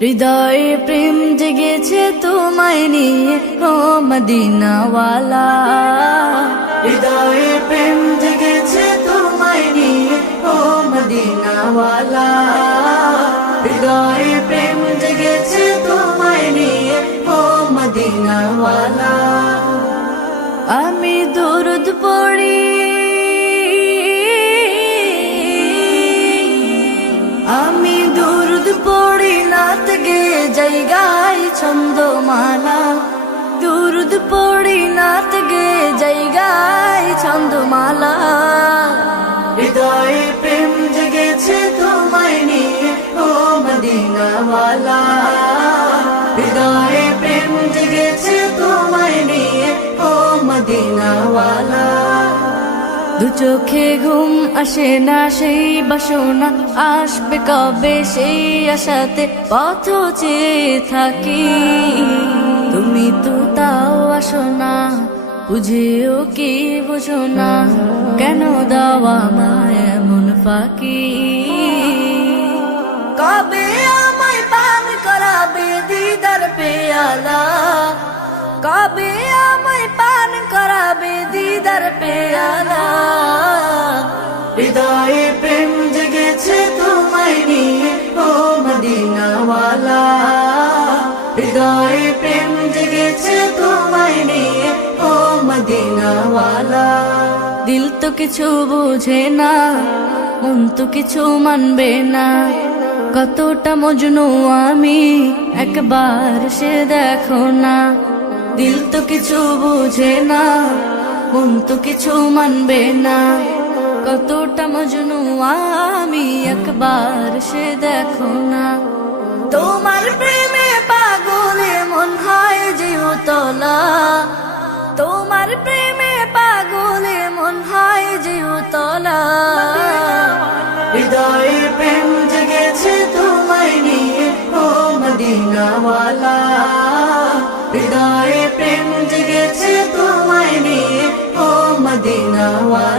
হৃদয়ে প্রেম জেগেছে তোমায় নিয়ে ও মদিনাওয়ালা। হৃদয়ে প্রেম জেগেছে তোমায় নিয়ে ও মদিনাওয়ালা। হৃদয়ে প্রেম জেগেছে তোমায় নিয়ে ও মদিনাওয়ালা। আমি দরুদ পড়ি, আমি দরুদ পড়ি, নাত গে যাই গাই ছন্দমালা। দরুদ পড়ি, নাত গে যাই গাই ছন্দমালা। হৃদয়ে প্রেম জেগেছে তোমায় নিয়ে ও মদিনাওয়ালা। হৃদয়ে প্রেম জেগেছে তোমায় নিয়ে ও মদিনাওয়ালা। দু চোখে ঘুম আসে না, সেই বাসনা আসবে কবে, সেই আশাতে পথ চেয়ে থাকি। তুমি তো তাও আসো না, বুঝেও কি বুঝো না, কেন দাওয়া মায় এমন ফাঁকি। কবে আমায় পান করাবে দিদার পেয়ালা, কবে আমায় পান করাবে দিদার পেয়ালা। হৃদয়ে প্রেম জেগেছে তোমায় নিয়ে ও মদিনাওয়ালা। হৃদয়ে প্রেম জেগেছে তোমায় নিয়ে ও মদিনাওয়ালা। দিল তো কিছু বুঝে না, মন তো কিছু মানবে না, কতটা মজনু আমি একবার সে দেখো না। দিল তো কিছু বুঝে না, মন তো কিছু মানবে না, কতটা মজনু আমি একবার সে দেখো না। তোমার প্রেমে পাগলে মন হয় যে উতলা, তোমার প্রেমে পাগলে মন হয় যে উতলা। হৃদয়ে প্রেম জেগেছে তোমায় নিয়ে ও মদিনাওয়ালা। হৃদয়ে প্রেম জেগেছে তোমায় নিয়ে ও মদিনাওয়ালা।